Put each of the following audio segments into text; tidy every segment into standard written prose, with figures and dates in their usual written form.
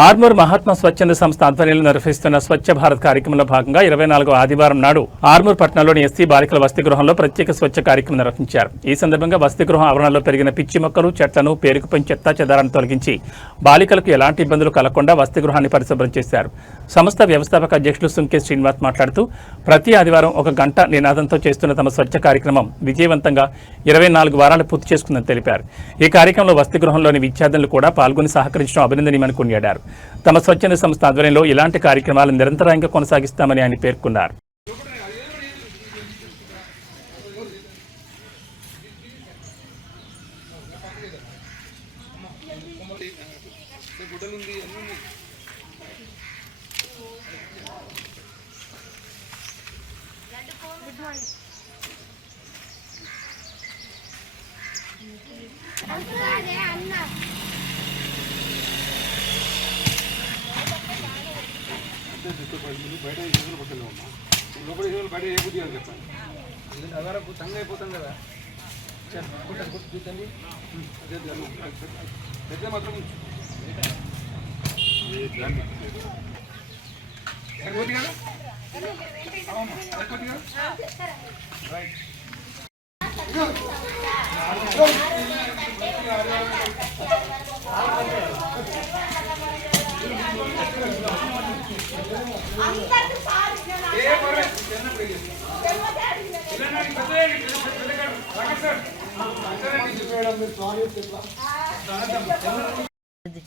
ఆర్మూర్ మహాత్మా స్వచ్ఛంద సంస్థ ఆధ్వర్యంలో నిర్వహిస్తున్న స్వచ్ఛ భారత్ కార్యక్రమంలో భాగంగా 24వ ఆదివారం నాడు ఆర్మూర్ పట్టణంలోని ఎస్సీ బాలికల వసతి గృహంలో ప్రత్యేక స్వచ్ఛ కార్యక్రమం నిర్వహించారు. ఈ సందర్భంగా వసతి గృహం ఆవరణలో పెరిగిన పిచ్చి మొక్కలు, చెట్లను, పేరుకుపోయిన చెత్తా చెదారాన్ని తొలగించి బాలికలకు ఎలాంటి ఇబ్బందులు కలగకుండా వసతి గృహాన్ని పరిశుభ్రం చేశారు. సంస్థ వ్యవస్థాపక అధ్యక్షులు సుంకే శ్రీనివాస్ మాట్లాడుతూ ప్రతి ఆదివారం 1 గంట నినాదంతో చేస్తున్న తమ స్వచ్ఛ కార్యక్రమం విజయవంతంగా 24 వారాలు పూర్తి చేసుకుందని తెలిపారు. ఈ కార్యక్రమంలో వసతి గృహంలోని విద్యార్థులు కూడా పాల్గొని సహకరించడం అభినందనీయమని కొనియాడారు. తమ స్వచ్ఛంద సంస్థ ఆధ్వర్యంలో ఇలాంటి కార్యక్రమాలు నిరంతరాయంగా కొనసాగిస్తామని ఆయన పేర్కొన్నారు. బయట ఇసులు పక్కనే ఉన్నా లోపల ఇసులు బయట ఏ బుద్ధి అని చెప్పండి అదనపు తంగ అయిపోతాం కదా కూర్చోండి పెద్ద మాత్రం సరిపోతుంది కదా సరిపోతుంది కదా రైట్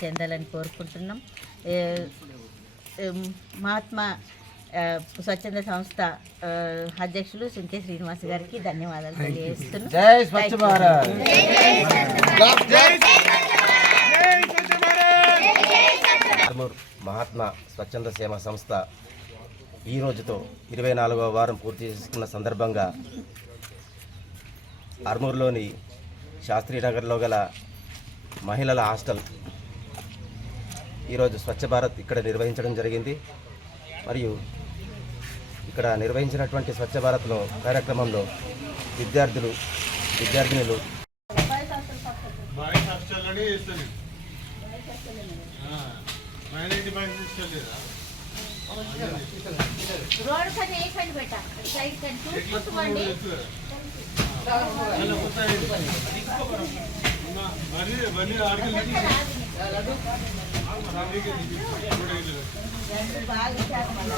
చెందాలని కోరుకుంటున్నాం. మహాత్మా స్వచ్ఛంద సంస్థ అధ్యక్షులు సుంకే శ్రీనివాస్ గారికి ధన్యవాదాలు తెలియజేస్తున్నాం. జై స్వచ్ఛ భారత్. మహాత్మా స్వచ్ఛంద సేవా సంస్థ ఈ రోజుతో 24వ వారం పూర్తి చేసుకున్న సందర్భంగా ఆర్మూర్లోని శాస్త్రీనగర్లో గల మహిళల హాస్టల్ ఈరోజు స్వచ్ఛ భారత్ ఇక్కడ నిర్వహించడం జరిగింది. మరియు ఇక్కడ నిర్వహించినటువంటి స్వచ్ఛ భారత్లో కార్యక్రమంలో విద్యార్థులు విద్యార్థినులు रोड का एक साइड बेटा साइड का टू वाली बनी बनी आर्गल लड्डू रामी के बाल क्या बना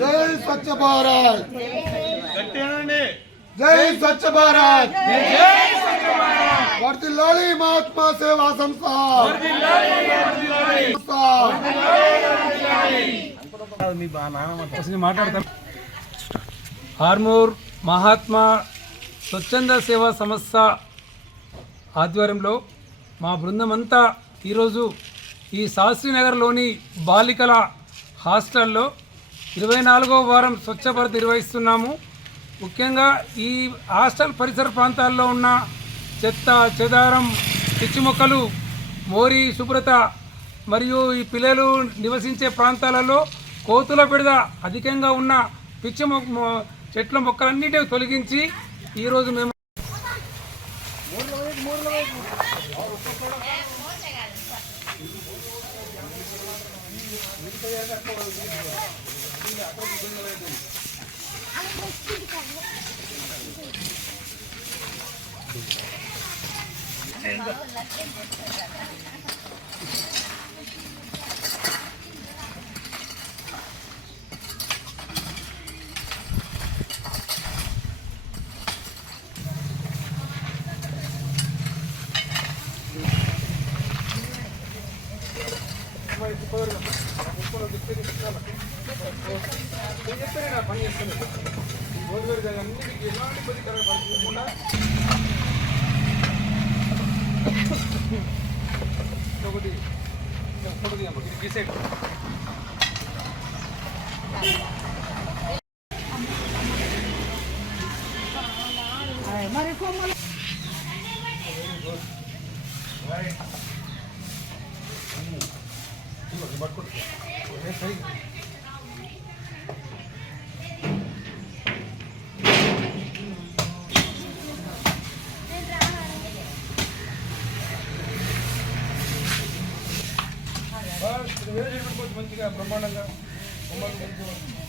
जय स्वच्छ भारत, जय स्वच्छ भारत, वर्धिल्लाली महात्मा सेवा संस्था, ఆర్మూర్ మహాత్మా స్వచ్ఛంద సేవా సంస్థ ఆధ్వర్యంలో మా బృందమంతా ఈరోజు ఈ శాస్త్రీనగర్లోని బాలికల హాస్టల్లో 24వ వారం స్వచ్ఛ భారత్ నిర్వహిస్తున్నాము. ముఖ్యంగా ఈ హాస్టల్ పరిసర ప్రాంతాల్లో ఉన్న చెత్త చెదారం, పిచ్చి మొక్కలు, మోరీ శుభ్రత మరియు ఈ పిల్లలు నివసించే ప్రాంతాలలో కోతుల బెడద అధికంగా ఉన్న పిచ్చి చెట్ల మొక్కలన్నిటిని తొలగించి ఈరోజు మేము పని చేస్తాను. రోజువారీ అన్నిటికీ ఎలాంటి ఇబ్బందికర పరిస్థితి లేకుండా ఒకటి ఇది గీసే మంచిగా బ్రహ్మాండంగా